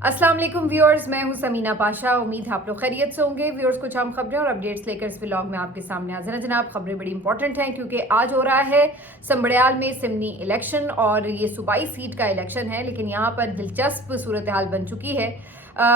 अस्सलाम वालेकुम व्यूअर्स, मैं हूं समीना पाशा। उम्मीद है आप लोग खैरियत से होंगे। व्यूअर्स, कुछ अहम खबरें और अपडेट्स लेकर इस व्लॉग में आपके सामने हाजिर हैं। जनाब, खबरें बड़ी इंपॉर्टेंट हैं क्योंकि आज हो रहा है संबड़ियाल में सिमनी इलेक्शन और ये सूबाई सीट का इलेक्शन है, लेकिन यहाँ पर दिलचस्प सूरत हाल बन चुकी है।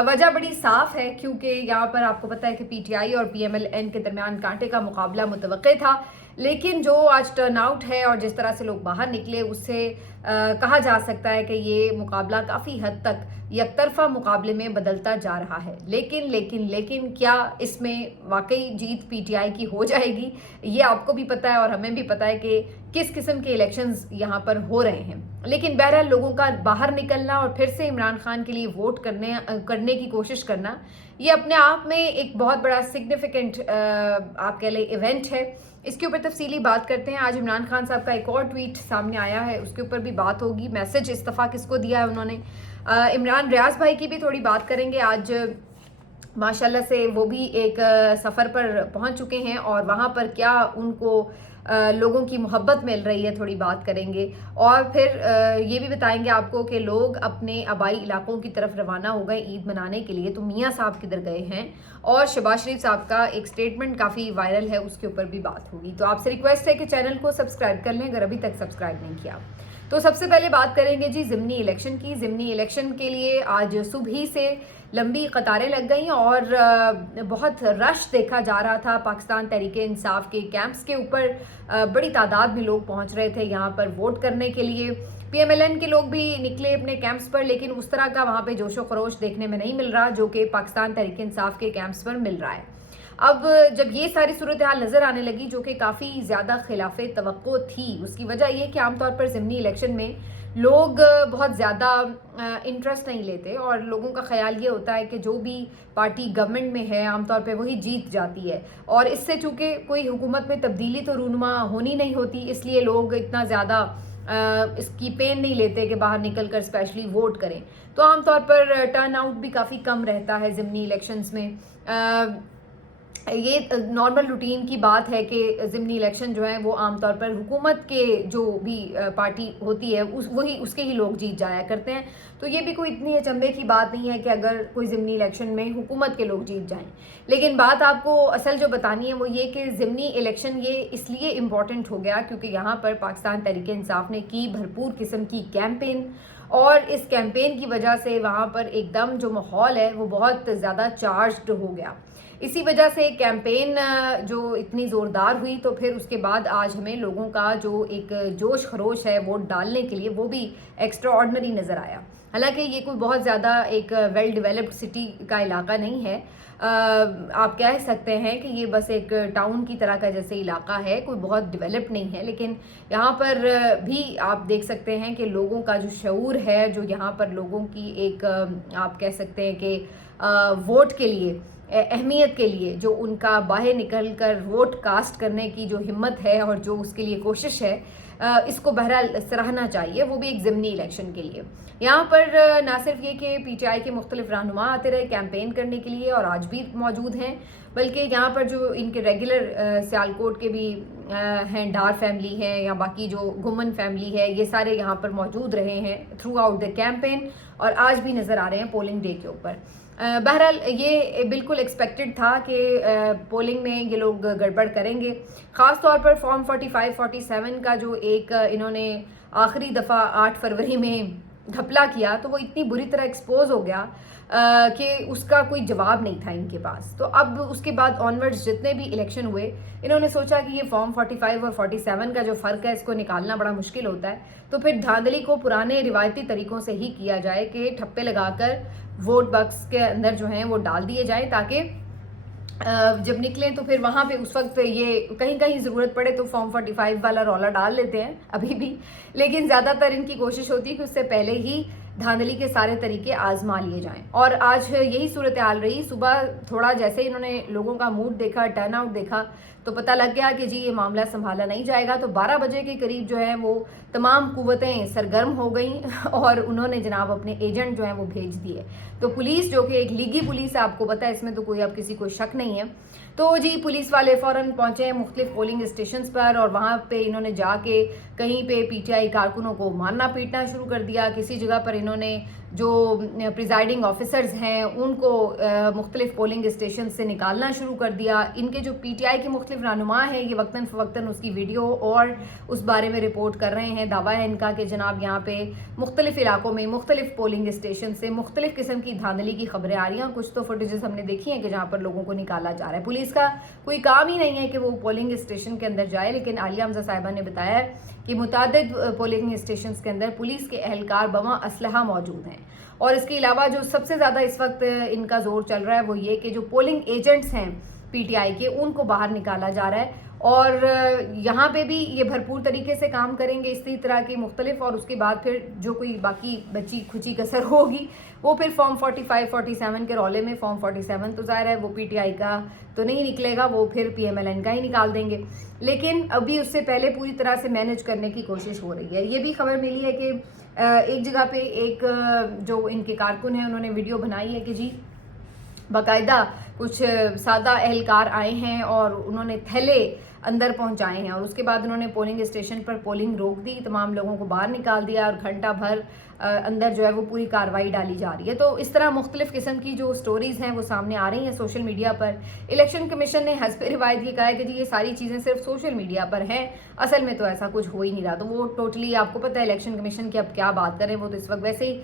वजह बड़ी साफ है क्योंकि यहाँ पर आपको पता है कि पीटीआई और पीएमएलएन के दरमियान कांटे का मुकाबला मुतवक्के था, लेकिन जो आज टर्न आउट है और जिस तरह से लोग बाहर निकले उससे कहा जा सकता है कि ये मुकाबला काफ़ी हद तक यकतरफा मुकाबले में बदलता जा रहा है। लेकिन क्या इसमें वाकई जीत पीटीआई की हो जाएगी? ये आपको भी पता है और हमें भी पता है कि किस किस्म के इलेक्शंस यहाँ पर हो रहे हैं। लेकिन बहरहाल लोगों का बाहर निकलना और फिर से इमरान खान के लिए वोट करने की कोशिश करना, ये अपने आप में एक बहुत बड़ा सिग्निफिकेंट आप कह लें इवेंट है। इसके ऊपर तफसीली बात करते हैं। आज इमरान खान साहब का एक और ट्वीट सामने आया है, उसके ऊपर भी बात होगी। मैसेज इस्तीफा किसको दिया है उन्होंने। इमरान रियाज भाई की भी थोड़ी बात करेंगे। आज माशाल्लाह से वो भी एक सफ़र पर पहुंच चुके हैं और वहाँ पर क्या उनको लोगों की मोहब्बत मिल रही है, थोड़ी बात करेंगे। और फिर ये भी बताएंगे आपको कि लोग अपने आबाई इलाकों की तरफ रवाना हो गए ईद मनाने के लिए, तो मियाँ साहब किधर गए हैं। और शहबाज शरीफ साहब का एक स्टेटमेंट काफ़ी वायरल है, उसके ऊपर भी बात होगी। तो आपसे रिक्वेस्ट है कि चैनल को सब्सक्राइब कर लें अगर अभी तक सब्सक्राइब नहीं किया। तो सबसे पहले बात करेंगे जी ज़िमनी इलेक्शन की। ज़िमनी इलेक्शन के लिए आज सुबह से लंबी कतारें लग गई और बहुत रश देखा जा रहा था। पाकिस्तान तहरीक इंसाफ के कैंप्स के ऊपर बड़ी तादाद में लोग पहुंच रहे थे यहाँ पर वोट करने के लिए। पीएमएलएन के लोग भी निकले अपने कैंप्स पर, लेकिन उस तरह का वहाँ पे जोशो खरोश देखने में नहीं मिल रहा जो कि पाकिस्तान तहरीक इंसाफ के कैंप्स पर मिल रहा है। अब जब ये सारी सूरत हाल नज़र आने लगी जो कि काफ़ी ज़्यादा खिलाफ़े तवक्को थी, उसकी वजह ये कि आमतौर पर ज़िमनी इलेक्शन में लोग बहुत ज़्यादा इंटरेस्ट नहीं लेते और लोगों का ख्याल ये होता है कि जो भी पार्टी गवर्नमेंट में है आमतौर पे वही जीत जाती है। और इससे चूँकि कोई हुकूमत में तब्दीली तो रूनुमा होनी नहीं होती, इसलिए लोग इतना ज़्यादा इसकी पेन नहीं लेते कि बाहर निकल कर स्पेशली वोट करें। तो आमतौर पर टर्न आउट भी काफ़ी कम रहता है ज़िमनी इलेक्शंस में। ये नॉर्मल रूटीन की बात है कि ज़िमनी इलेक्शन जो है वो आमतौर पर हुकूमत के जो भी पार्टी होती है उसके ही लोग जीत जाया करते हैं। तो ये भी कोई इतनी अचंभे की बात नहीं है कि अगर कोई ज़िमनी इलेक्शन में हुकूमत के लोग जीत जाएं। लेकिन बात आपको असल जो बतानी है वो ये कि ज़िमनी इलेक्शन ये इसलिए इम्पॉर्टेंट हो गया क्योंकि यहाँ पर पाकिस्तान तहरीक इंसाफ ने की भरपूर किस्म की कैंपेन, और इस कैंपेन की वजह से वहाँ पर एकदम जो माहौल है वो बहुत ज़्यादा चार्ज्ड हो गया। इसी वजह से कैंपेन जो इतनी ज़ोरदार हुई, तो फिर उसके बाद आज हमें लोगों का जो एक जोश खरोश है वोट डालने के लिए वो भी एक्स्ट्रा ऑर्डनरी नज़र आया। हालांकि ये कोई बहुत ज़्यादा एक वेल डेवलप्ड सिटी का इलाका नहीं है। आप कह सकते हैं कि ये बस एक टाउन की तरह का जैसे इलाका है, कोई बहुत डेवलप नहीं है। लेकिन यहाँ पर भी आप देख सकते हैं कि लोगों का जो शऊर है, जो यहाँ पर लोगों की एक आप कह सकते हैं कि वोट के लिए अहमियत के लिए जो उनका बाहर निकल कर वोट कास्ट करने की जो हिम्मत है और जो उसके लिए कोशिश है, इसको बहरहाल सराहना चाहिए, वो भी एक ज़िमनी इलेक्शन के लिए। यहाँ पर ना सिर्फ ये कि पीटीआई के मुख्तलिफ रहनुमा आते रहे कैंपेन करने के लिए और आज भी मौजूद हैं, बल्कि यहाँ पर जो इनके रेगुलर सियालकोट के भी हैं, डार फैमिली हैं या बाकी जो गुमन फैमिली है, ये सारे यहाँ पर मौजूद रहे हैं थ्रू आउट द कैंपेन और आज भी नज़र आ रहे हैं पोलिंग डे के ऊपर। बहरहाल ये बिल्कुल एक्सपेक्टेड था कि पोलिंग में ये लोग गड़बड़ करेंगे। ख़ास तौर पर फॉर्म 45-47 का जो एक इन्होंने आखिरी दफ़ा 8 फरवरी में घपला किया, तो वो इतनी बुरी तरह एक्सपोज हो गया कि उसका कोई जवाब नहीं था इनके पास। तो अब उसके बाद ऑनवर्ड्स जितने भी इलेक्शन हुए, इन्होंने सोचा कि ये फॉर्म 45 और 47 का जो फ़र्क है इसको निकालना बड़ा मुश्किल होता है, तो फिर धांधली को पुराने रिवायती तरीक़ों से ही किया जाए कि ठप्पे लगाकर वोट बॉक्स के अंदर जो हैं वो डाल दिए जाएं, ताकि जब निकलें तो फिर वहाँ पे उस वक्त ये कहीं कहीं ज़रूरत पड़े तो फॉर्म 45 वाला रौला डाल लेते हैं अभी भी। लेकिन ज़्यादातर इनकी कोशिश होती है कि उससे पहले ही धांधली के सारे तरीके आजमा लिए जाएं, और आज यही सूरत हाल रही। सुबह थोड़ा जैसे इन्होंने लोगों का मूड देखा, टर्न आउट देखा, तो पता लग गया कि जी ये मामला संभाला नहीं जाएगा। तो 12 बजे के करीब जो है वो तमाम कुव्वतें सरगर्म हो गईं और उन्होंने जनाब अपने एजेंट जो हैं वो भेज दिए। तो पुलिस जो कि एक लीगी पुलिस है, आपको पता है, इसमें तो कोई अब किसी को शक नहीं है। तो जी पुलिस वाले फ़ौरन पहुंचे मुख्तलिफ पोलिंग स्टेशंस पर और वहाँ पे इन्होंने जाके कहीं पे पीटीआई कारकुनों को मारना पीटना शुरू कर दिया। किसी जगह पर इन्होंने जो प्रिजाइडिंग ऑफिसर्स हैं उनको मुख्तलिफ पोलिंग स्टेशन से निकालना शुरू कर दिया। इनके जो PTI के मुख्तलिफ रहनुमा हैं ये वक्तन फ़वक्तन उसकी वीडियो और उस बारे में रिपोर्ट कर रहे हैं। दावा है इनका कि जनाब यहाँ पे मुख्तलिफ इलाकों में मुख्तलिफ पोलिंग स्टेशन से मुख्तलिफ किस्म की धांधली की खबरें आ रही हैं। कुछ तो फुटेजेस हमने देखी हैं कि जहाँ पर लोगों को निकाला जा रहा है। पुलिस का कोई काम ही नहीं है कि वो पोलिंग स्टेशन के अंदर जाए, लेकिन आलिया हमजा साहिबा ने बताया कि मुतादिद पोलिंग स्टेशन के अंदर पुलिस के एहलकार बमा असलहा मौजूद हैं। और इसके अलावा जो सबसे ज़्यादा इस वक्त इनका जोर चल रहा है वो ये कि जो पोलिंग एजेंट्स हैं PTI के उनको बाहर निकाला जा रहा है। और यहाँ पे भी ये भरपूर तरीके से काम करेंगे इसी तरह की मुख्तलिफ, और उसके बाद फिर जो कोई बाकी बची खुची कसर होगी वो फिर फॉर्म 45 47 के रौले में, फॉर्म 47 तो ज़ाहिर है वो PTI का तो नहीं निकलेगा, वो फिर PMLN का ही निकाल देंगे। लेकिन अभी उससे पहले पूरी तरह से मैनेज करने की कोशिश हो रही है। ये भी खबर मिली है कि एक जगह पे एक जो इनके कारकुन हैं उन्होंने वीडियो बनाई है कि जी बाकायदा कुछ सादा एहलकार आए हैं और उन्होंने थैले अंदर पहुंचाए हैं, और उसके बाद उन्होंने पोलिंग स्टेशन पर पोलिंग रोक दी, तमाम लोगों को बाहर निकाल दिया और घंटा भर अंदर जो है वो पूरी कार्रवाई डाली जा रही है। तो इस तरह मुख्तलिफ किस्म की जो स्टोरीज़ हैं वो सामने आ रही हैं सोशल मीडिया पर। इलेक्शन कमीशन ने हस्ब रिवायत ये कहा है कि जी ये सारी चीज़ें सिर्फ सोशल मीडिया पर हैं, असल में तो ऐसा कुछ हो ही नहीं रहा। तो वो टोटली आपको पता है इलेक्शन कमीशन की अब क्या बात करें, वो तो इस वक्त वैसे ही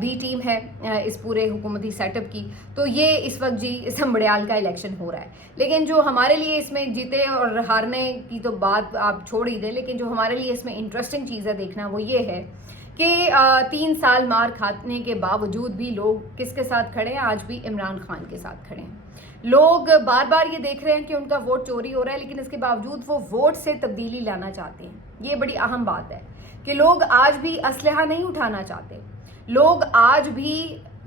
बी टीम है इस पूरे हुकूमती सेटअप की। तो ये इस वक्त जी संबड़ियाल का इलेक्शन हो रहा है, लेकिन जो हमारे लिए इसमें जीते और हारने की तो बात आप छोड़ ही दें, लेकिन जो हमारे लिए इसमें इंटरेस्टिंग चीज़ है देखना वो ये है कि 3 साल मार खाने के बावजूद भी लोग किसके साथ खड़े हैं? आज भी इमरान खान के साथ खड़े हैं। लोग बार बार ये देख रहे हैं कि उनका वोट चोरी हो रहा है, लेकिन इसके बावजूद वो वोट से तब्दीली लाना चाहते हैं। ये बड़ी अहम बात है कि लोग आज भी असलहा नहीं उठाना चाहते, लोग आज भी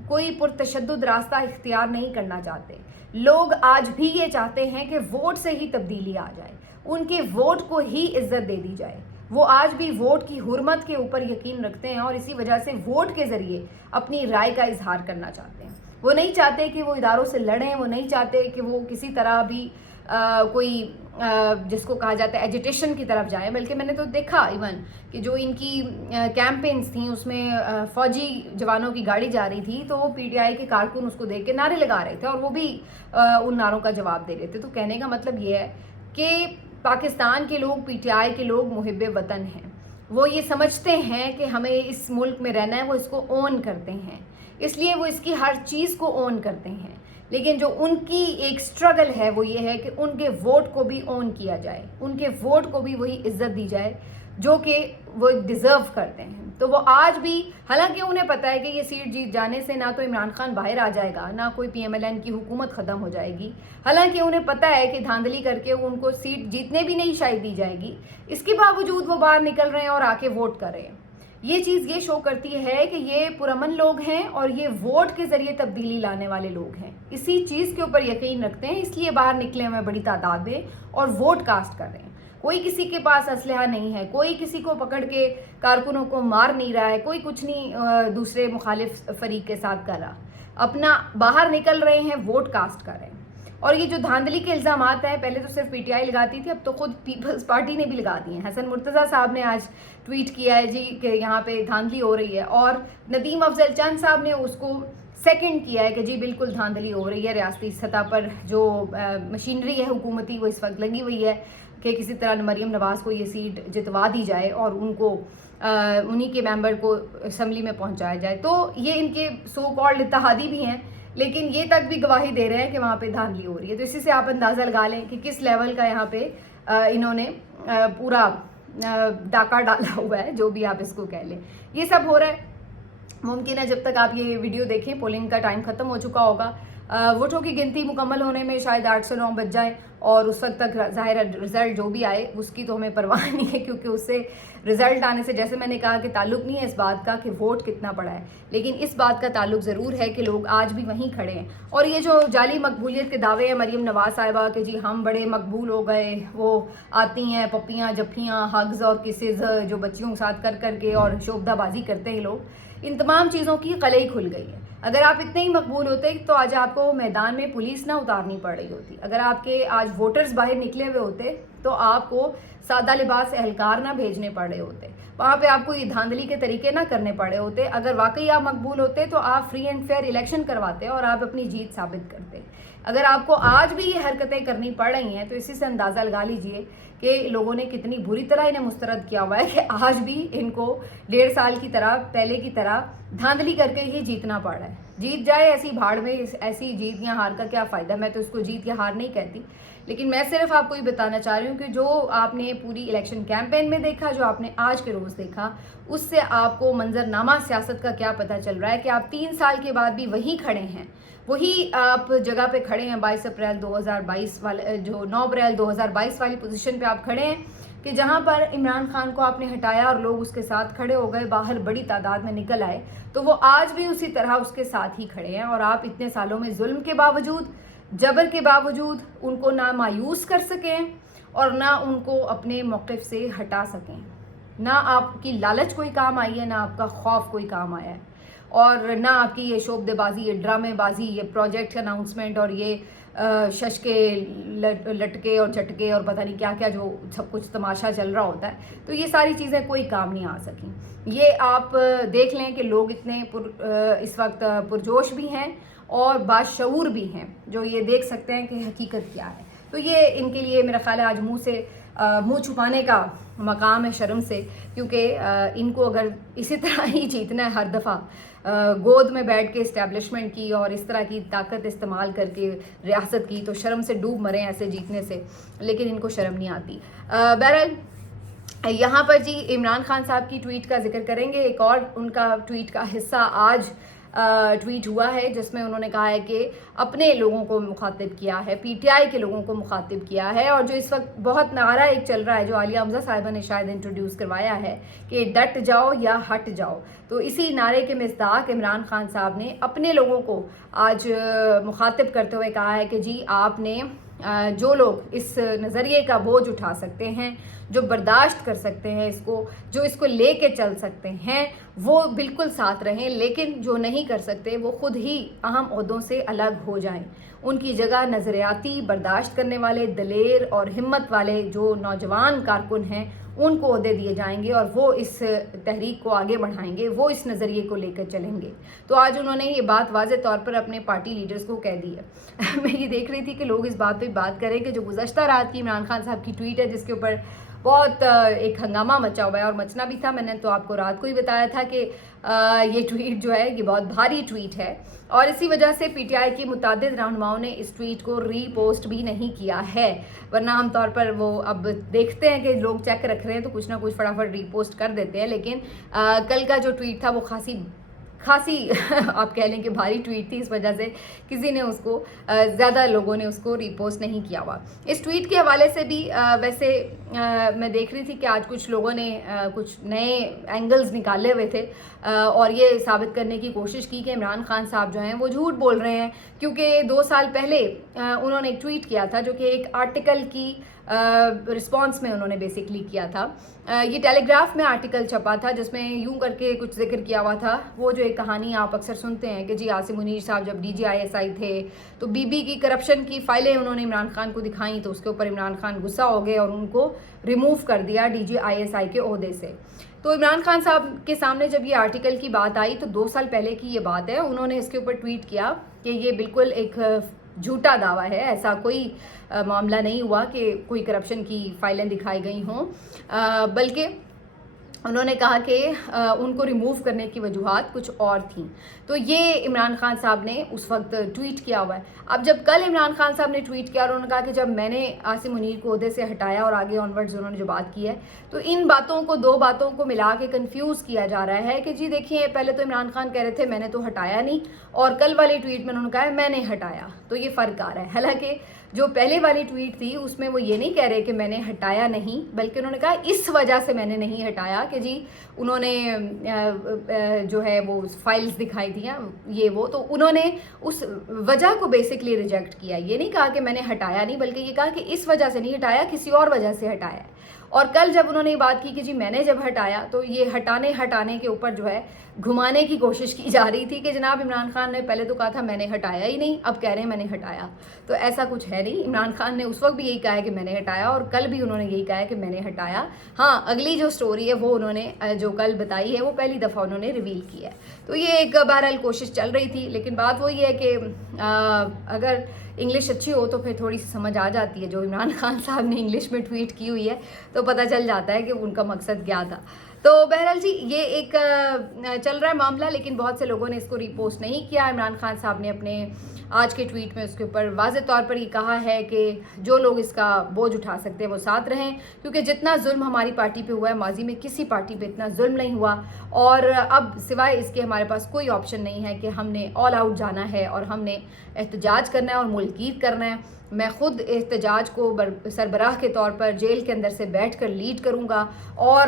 कोई पुरतशद्दुद रास्ता इख्तियार नहीं करना चाहते। लोग आज भी ये चाहते हैं कि वोट से ही तब्दीली आ जाए, उनके वोट को ही इज्जत दे दी जाए। वो आज भी वोट की हुर्मत के ऊपर यकीन रखते हैं और इसी वजह से वोट के ज़रिए अपनी राय का इजहार करना चाहते हैं। वो नहीं चाहते कि वो इदारों से लड़ें, वो नहीं चाहते कि वो किसी तरह भी कोई जिसको कहा जाता है एजिटेशन की तरफ जाए। बल्कि मैंने तो देखा इवन कि जो इनकी कैंपेन्स थी उसमें फ़ौजी जवानों की गाड़ी जा रही थी तो वो PTI के कारकुन उसको देख के नारे लगा रहे थे और वो भी उन नारों का जवाब दे रहे थे। तो कहने का मतलब ये है कि पाकिस्तान के लोग, PTI के लोग मुहिब्बे वतन हैं। वो ये समझते हैं कि हमें इस मुल्क में रहना है, वो इसको ओन करते हैं, इसलिए वो इसकी हर चीज़ को ओन करते हैं। लेकिन जो उनकी एक स्ट्रगल है वो ये है कि उनके वोट को भी ओन किया जाए, उनके वोट को भी वही इज्जत दी जाए जो कि वो डिज़र्व करते हैं। तो वो आज भी, हालांकि उन्हें पता है कि ये सीट जीत जाने से ना तो इमरान खान बाहर आ जाएगा, ना कोई PMLN की हुकूमत ख़त्म हो जाएगी, हालांकि उन्हें पता है कि धांधली करके उनको सीट जीतने भी नहीं शायद दी जाएगी, इसके बावजूद वो बाहर निकल रहे हैं और आके वोट कर रहे हैं। ये चीज़ ये शो करती है कि ये पुरअमन लोग हैं और ये वोट के ज़रिए तब्दीली लाने वाले लोग हैं। इसी चीज़ के ऊपर यकीन रखते हैं, इसलिए बाहर निकले हुए बड़ी तादाद में और वोट कास्ट कर रहे हैं। कोई किसी के पास असलहा नहीं है, कोई किसी को पकड़ के कारकुनों को मार नहीं रहा है, कोई कुछ नहीं दूसरे मुखालिफ फरीक के साथ कर रहा, अपना बाहर निकल रहे हैं, वोट कास्ट कर रहे हैं। और ये जो धांधली के इल्ज़ाम हैं, पहले तो सिर्फ PTI लगाती थी, अब तो खुद पीपल्स पार्टी ने भी लगा दिए हैं। हसन मुर्तज़ा साहब ने आज ट्वीट किया है जी कि यहाँ पे धांधली हो रही है, और नदीम अफजल चंद साहब ने उसको सेकंड किया है कि जी बिल्कुल धांधली हो रही है। रियासती सतह पर जो मशीनरी है हुकूमती वो इस वक्त लगी हुई है कि किसी तरह मरीम नवाज़ को ये सीट जितवा दी जाए और उनको उन्हीं के मेंबर को असम्बली में पहुंचाया जाए। तो ये इनके सो कॉल्ड इत्तेहादी भी हैं, लेकिन ये तक भी गवाही दे रहे हैं कि वहाँ पे धांधली हो रही है। तो इसी से आप अंदाज़ा लगा लें कि किस लेवल का यहाँ पे इन्होंने पूरा डाका डाला हुआ है, जो भी आप इसको कह लें। ये सब हो रहा है, मुमकिन है जब तक आप ये वीडियो देखें पोलिंग का टाइम ख़त्म हो चुका होगा, वोटों की गिनती मुकम्मल होने में शायद 8 से 9 बज जाए, और उस वक्त तक ज़ाहिर रिज़ल्ट जो भी आए उसकी तो हमें परवाह नहीं है, क्योंकि उससे रिज़ल्ट आने से, जैसे मैंने कहा, कि ताल्लुक़ नहीं है इस बात का कि वोट कितना पड़ा है, लेकिन इस बात का ताल्लुक़ ज़रूर है कि लोग आज भी वहीं खड़े हैं। और ये जो जाली मकबूलियत के दावे हैं मरीम नवाज़ साहिबा के जी हम बड़े मकबूल हो गए, वो आती हैं पप्पियाँ जफ्फियाँ हग्स और किसेज जो बच्चियों के साथ कर करके और शोबदाबाजी करते हैं लोग, इन तमाम चीज़ों की कलई खुल गई है। अगर आप इतने ही मकबूल होते तो आज आपको मैदान में पुलिस ना उतारनी पड़ रही होती, अगर आपके आज वोटर्स बाहर निकले हुए होते تو آپ کو سادہ لباس اہلکار نہ بھیجنے پڑے ہوتے, وہاں پہ آپ کو یہ دھاندلی کے طریقے نہ کرنے پڑے ہوتے. اگر واقعی آپ مقبول ہوتے تو آپ فری اینڈ فیئر الیکشن کرواتے اور آپ اپنی جیت ثابت کرتے. اگر آپ کو آج بھی یہ حرکتیں کرنی پڑ رہی ہیں تو اسی سے اندازہ لگا لیجئے کہ لوگوں نے کتنی بری طرح انہیں مسترد کیا ہوا ہے کہ آج بھی ان کو 1.5 سال کی طرح پہلے کی طرح دھاندلی کر کے ہی جیتنا پڑ رہا ہے. جیت جائے ایسی بھاڑ میں, ایسی جیت یا ہار کا کیا فائدہ. میں تو اس کو جیت یا ہار نہیں کہتی, لیکن میں صرف آپ کو یہ بتانا چاہ رہی ہوں کہ جو آپ نے پوری الیکشن کیمپین میں دیکھا, جو آپ نے آج کے روز دیکھا, اس سے آپ کو منظرنامہ سیاست کا کیا پتہ چل رہا ہے کہ آپ 3 سال کے بعد بھی وہیں کھڑے ہیں, وہی آپ جگہ پہ کھڑے ہیں. 22 اپریل 2022 والے, جو 9 اپریل 2022 والی پوزیشن پہ آپ کھڑے ہیں کہ جہاں پر عمران خان کو آپ نے ہٹایا اور لوگ اس کے ساتھ کھڑے ہو گئے, باہر بڑی تعداد میں نکل آئے, تو وہ آج بھی اسی طرح اس کے ساتھ ہی کھڑے ہیں. اور آپ اتنے سالوں میں ظلم کے باوجود, جبر کے باوجود ان کو نہ مایوس کر سکیں اور نہ ان کو اپنے موقف سے ہٹا سکیں. نہ آپ کی لالچ کوئی کام آئی ہے, نہ آپ کا خوف کوئی کام آیا ہے, اور نہ آپ کی یہ شعبدے بازی, یہ ڈرامے بازی, یہ پروجیکٹ اناؤنسمنٹ اور یہ ششکے لٹکے اور جھٹکے اور پتہ نہیں کیا کیا جو سب کچھ تماشا چل رہا ہوتا ہے, تو یہ ساری چیزیں کوئی کام نہیں آ سکیں. یہ آپ دیکھ لیں کہ لوگ اتنے اس وقت پرجوش بھی ہیں اور باشعور بھی ہیں, جو یہ دیکھ سکتے ہیں کہ حقیقت کیا ہے. تو یہ ان کے لیے میرا خیال ہے آج منہ چھپانے کا مقام ہے شرم سے, کیونکہ ان کو اگر اسی طرح ہی جیتنا ہے ہر دفعہ, گود میں بیٹھ کے اسٹیبلشمنٹ کی اور اس طرح کی طاقت استعمال کر کے ریاست کی, تو شرم سے ڈوب مریں ایسے جیتنے سے, لیکن ان کو شرم نہیں آتی. بہرحال یہاں پر جی عمران خان صاحب کی ٹویٹ کا ذکر کریں گے. ایک اور ان کا ٹویٹ کا حصہ آج ٹویٹ ہوا ہے جس میں انہوں نے کہا ہے کہ اپنے لوگوں کو مخاطب کیا ہے, پی ٹی آئی کے لوگوں کو مخاطب کیا ہے, اور جو اس وقت بہت نعرہ ایک چل رہا ہے جو عالیہ حمزہ صاحبہ نے شاید انٹروڈیوس کروایا ہے کہ ڈٹ جاؤ یا ہٹ جاؤ, تو اسی نعرے کے مصداق عمران خان صاحب نے اپنے لوگوں کو آج مخاطب کرتے ہوئے کہا ہے کہ جی آپ نے جو لوگ اس نظریے کا بوجھ اٹھا سکتے ہیں, جو برداشت کر سکتے ہیں اس کو, جو اس کو لے کے چل سکتے ہیں, وہ بالکل ساتھ رہیں, لیکن جو نہیں کر سکتے وہ خود ہی اہم عہدوں سے الگ ہو جائیں. ان کی جگہ نظریاتی برداشت کرنے والے, دلیر اور ہمت والے جو نوجوان کارکن ہیں ان کو عہدے دیے جائیں گے اور وہ اس تحریک کو آگے بڑھائیں گے, وہ اس نظریے کو لے کر چلیں گے. تو آج انہوں نے یہ بات واضح طور پر اپنے پارٹی لیڈرز کو کہہ دی ہے. میں یہ دیکھ رہی تھی کہ لوگ اس بات پہ بات کریں کہ جو گزشتہ رات کی عمران خان صاحب کی ٹویٹ ہے جس کے اوپر بہت ایک ہنگامہ مچا ہوا ہے, اور مچنا بھی تھا. میں نے تو آپ کو رات کو ہی بتایا تھا کہ یہ ٹویٹ جو ہے یہ بہت بھاری ٹویٹ ہے, اور اسی وجہ سے پی ٹی آئی کی متعدد رہنماؤں نے اس ٹویٹ کو ری پوسٹ بھی نہیں کیا ہے, ورنہ عام طور پر وہ اب دیکھتے ہیں کہ لوگ چیک رکھ رہے ہیں تو کچھ نہ کچھ فٹافٹ ری پوسٹ کر دیتے ہیں. لیکن کل کا جو ٹویٹ تھا وہ خاصی آپ کہہ لیں کہ بھاری ٹویٹ تھی, اس وجہ سے کسی نے اس کو, زیادہ لوگوں نے اس کو ری پوسٹ نہیں کیا ہوا. اس ٹویٹ کے حوالے سے بھی ویسے میں دیکھ رہی تھی کہ آج کچھ لوگوں نے کچھ نئے اینگلز نکالے ہوئے تھے اور یہ ثابت کرنے کی کوشش کی کہ عمران خان صاحب جو ہیں وہ جھوٹ بول رہے ہیں, کیونکہ 2 سال پہلے انہوں نے ایک ٹویٹ کیا تھا جو کہ ایک آرٹیکل کی رسپانس میں انہوں نے بیسکلی کیا تھا. یہ ٹیلی گراف میں آرٹیکل چھپا تھا جس میں یوں کر کے کچھ ذکر کیا ہوا تھا, وہ جو ایک کہانی آپ اکثر سنتے ہیں کہ جی عاصم منیر صاحب جب DGISI تھے تو بی کی کرپشن کی فائلیں انہوں نے عمران خان کو دکھائیں, تو اس کے اوپر عمران خان غصہ ہو گئے اور ان کو ریموو کر دیا DGISI کے عہدے سے. تو عمران خان صاحب کے سامنے جب یہ آرٹیکل کی بات آئی تو 2 سال پہلے کی یہ بات ہے, انہوں نے اس کے اوپر ٹویٹ کیا کہ یہ بالکل ایک جھوٹا دعویٰ ہے, ایسا کوئی معاملہ نہیں ہوا کہ کوئی کرپشن کی فائلیں دکھائی گئی ہوں, بلکہ انہوں نے کہا کہ ان کو ریموو کرنے کی وجوہات کچھ اور تھیں. تو یہ عمران خان صاحب نے اس وقت ٹویٹ کیا ہوا ہے. اب جب کل عمران خان صاحب نے ٹویٹ کیا اور انہوں نے کہا کہ جب میں نے عاصم منیر کو عہدے سے ہٹایا اور آگے آنورڈز انہوں نے جو بات کی ہے, تو ان باتوں کو 2 باتوں کو ملا کے کنفیوز کیا جا رہا ہے کہ جی دیکھیں پہلے تو عمران خان کہہ رہے تھے میں نے تو ہٹایا نہیں, اور کل والی ٹویٹ میں انہوں نے کہا ہے میں نے ہٹایا, تو یہ فرق آ رہا ہے. حالانکہ جو پہلے والی ٹویٹ تھی اس میں وہ یہ نہیں کہہ رہے کہ میں نے ہٹایا نہیں, بلکہ انہوں نے کہا اس وجہ سے میں نے نہیں ہٹایا کہ جی انہوں نے جو ہے وہ فائلز دکھائی تھیں یہ وہ, تو انہوں نے اس وجہ کو بیسکلی ریجیکٹ کیا. یہ نہیں کہا کہ میں نے ہٹایا نہیں, بلکہ یہ کہا کہ اس وجہ سے نہیں ہٹایا, کسی اور وجہ سے ہٹایا ہے. اور کل جب انہوں نے یہ بات کی کہ جی میں نے جب ہٹایا تو یہ ہٹانے کے اوپر جو ہے گھمانے کی کوشش کی جا رہی تھی کہ جناب عمران خان نے پہلے تو کہا تھا میں نے ہٹایا ہی نہیں، اب کہہ رہے ہیں میں نے ہٹایا. تو ایسا کچھ ہے نہیں. عمران خان نے اس وقت بھی یہی کہا ہے کہ میں نے ہٹایا، اور کل بھی انہوں نے یہی کہا ہے کہ میں نے ہٹایا. ہاں اگلی جو سٹوری ہے وہ انہوں نے جو کل بتائی ہے وہ پہلی دفعہ انہوں نے ریویل کی ہے. تو یہ ایک بہرحال کوشش چل رہی تھی، لیکن بات وہی ہے کہ اگر انگلش اچھی ہو تو پھر تھوڑی سی سمجھ آ جاتی ہے. جو عمران خان صاحب نے انگلش میں ٹویٹ کی ہوئی ہے تو پتہ چل جاتا ہے کہ ان کا مقصد کیا تھا. تو بہرحال جی یہ ایک چل رہا ہے معاملہ، لیکن بہت سے لوگوں نے اس کو ری پوسٹ نہیں کیا. عمران خان صاحب نے اپنے آج کے ٹویٹ میں اس کے اوپر واضح طور پر یہ کہا ہے کہ جو لوگ اس کا بوجھ اٹھا سکتے ہیں وہ ساتھ رہیں، کیونکہ جتنا ظلم ہماری پارٹی پہ ہوا ہے ماضی میں کسی پارٹی پہ اتنا ظلم نہیں ہوا، اور اب سوائے اس کے ہمارے پاس کوئی آپشن نہیں ہے کہ ہم نے آل آؤٹ جانا ہے اور ہم نے احتجاج کرنا ہے اور ملک گیر کرنا ہے. میں خود احتجاج کو سربراہ کے طور پر جیل کے اندر سے بیٹھ کر لیڈ کروں گا، اور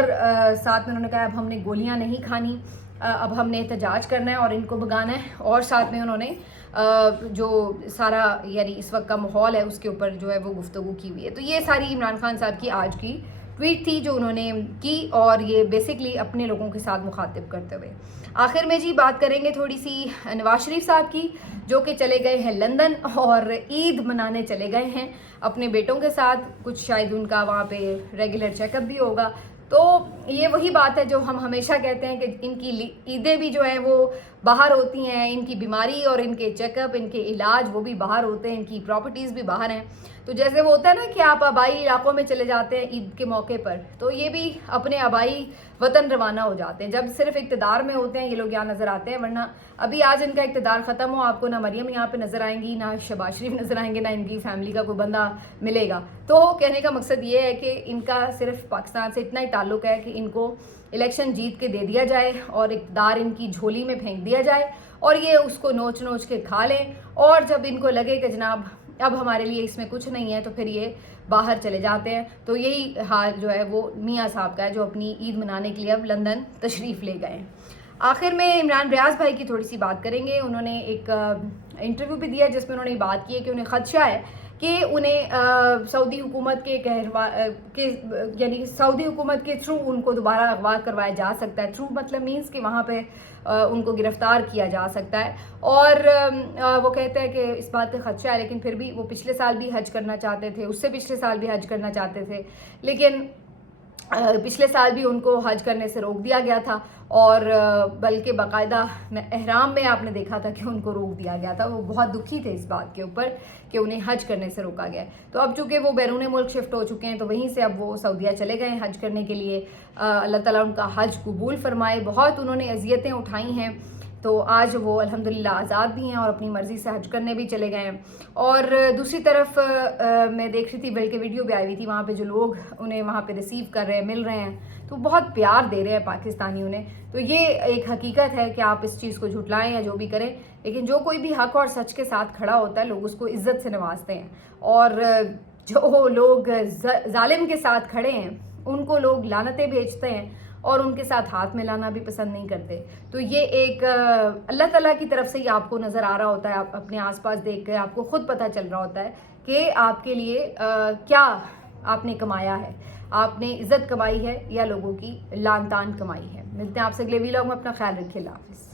ساتھ میں انہوں نے کہا اب ہم نے گولیاں نہیں کھانی، اب ہم نے احتجاج کرنا ہے اور ان کو بھگانا ہے. اور ساتھ میں انہوں نے جو سارا یعنی اس وقت کا ماحول ہے اس کے اوپر جو ہے وہ گفتگو کی ہوئی ہے. تو یہ ساری عمران خان صاحب کی آج کی ٹویٹ تھی جو انہوں نے کی، اور یہ بیسکلی اپنے لوگوں کے ساتھ مخاطب کرتے ہوئے. آخر میں جی بات کریں گے تھوڑی سی نواز شریف صاحب کی، جو کہ چلے گئے ہیں لندن اور عید منانے چلے گئے ہیں اپنے بیٹوں کے ساتھ. کچھ شاید ان کا وہاں پہ ریگولر چیک اپ بھی ہوگا. تو یہ وہی بات ہے جو ہم ہمیشہ کہتے ہیں کہ ان کی عیدیں بھی جو ہیں وہ باہر ہوتی ہیں، ان کی بیماری اور ان کے چیک اپ، ان کے علاج وہ بھی باہر ہوتے ہیں، ان کی پراپرٹیز بھی باہر ہیں. تو جیسے وہ ہوتا ہے نا کہ آپ آبائی علاقوں میں چلے جاتے ہیں عید کے موقع پر، تو یہ بھی اپنے آبائی وطن روانہ ہو جاتے ہیں. جب صرف اقتدار میں ہوتے ہیں یہ لوگ یہاں نظر آتے ہیں، ورنہ ابھی آج ان کا اقتدار ختم ہو آپ کو نہ مریم یہاں پہ نظر آئیں گی، نہ شہباز شریف نظر آئیں گے، نہ ان کی فیملی کا کوئی بندہ ملے گا. تو کہنے کا مقصد یہ ہے کہ ان کا صرف پاکستان سے اتنا ہی تعلق ہے کہ ان کو الیکشن جیت کے دے دیا جائے اور اقتدار ان کی جھولی میں پھینک دیا جائے اور یہ اس کو نوچ نوچ کے کھا لیں، اور جب ان کو لگے کہ جناب اب ہمارے لیے اس میں کچھ نہیں ہے تو پھر یہ باہر چلے جاتے ہیں. تو یہی حال جو ہے وہ میاں صاحب کا ہے جو اپنی عید منانے کے لیے اب لندن تشریف لے گئے ہیں. آخر میں عمران ریاض بھائی کی تھوڑی سی بات کریں گے. انہوں نے ایک انٹرویو بھی دیا جس میں انہوں نے بات کی ہے کہ انہیں خدشہ ہے کہ انہیں سعودی حکومت کے یعنی سعودی حکومت کے تھرو ان کو دوبارہ اغوا کروایا جا سکتا ہے. تھرو مطلب مینس کہ وہاں پہ ان کو گرفتار کیا جا سکتا ہے. اور وہ کہتے ہیں کہ اس بات کا خدشہ ہے، لیکن پھر بھی وہ پچھلے سال بھی حج کرنا چاہتے تھے، اس سے پچھلے سال بھی حج کرنا چاہتے تھے، لیکن پچھلے سال بھی ان کو حج کرنے سے روک دیا گیا تھا، اور بلکہ باقاعدہ احرام میں آپ نے دیکھا تھا کہ ان کو روک دیا گیا تھا. وہ بہت دکھی تھے اس بات کے اوپر کہ انہیں حج کرنے سے روکا گیا. تو اب چونکہ وہ بیرون ملک شفٹ ہو چکے ہیں تو وہیں سے اب وہ سعودیہ چلے گئے ہیں حج کرنے کے لیے. اللہ تعالیٰ ان کا حج قبول فرمائے. بہت انہوں نے اذیتیں اٹھائی ہیں، تو آج وہ الحمدللہ آزاد بھی ہیں اور اپنی مرضی سے حج کرنے بھی چلے گئے ہیں. اور دوسری طرف میں دیکھ رہی تھی بلکہ ویڈیو بھی آئی ہوئی تھی وہاں پہ جو لوگ انہیں وہاں پہ ریسیو کر رہے ہیں، مل رہے ہیں، تو بہت پیار دے رہے ہیں پاکستانیوں نے. تو یہ ایک حقیقت ہے کہ آپ اس چیز کو جھٹلائیں یا جو بھی کریں، لیکن جو کوئی بھی حق اور سچ کے ساتھ کھڑا ہوتا ہے لوگ اس کو عزت سے نوازتے ہیں، اور جو لوگ ظالم کے ساتھ کھڑے ہیں ان کو لوگ لعنتیں بھیجتے ہیں اور ان کے ساتھ ہاتھ میں لانا بھی پسند نہیں کرتے. تو یہ ایک اللہ تعالیٰ کی طرف سے ہی آپ کو نظر آ رہا ہوتا ہے. آپ اپنے آس پاس دیکھ کے آپ کو خود پتہ چل رہا ہوتا ہے کہ آپ کے لیے کیا آپ نے کمایا ہے. آپ نے عزت کمائی ہے یا لوگوں کی لعن طعن کمائی ہے. ملتے ہیں آپ سے اگلے ویلاگ میں. اپنا خیال رکھیے. اللہ حافظ.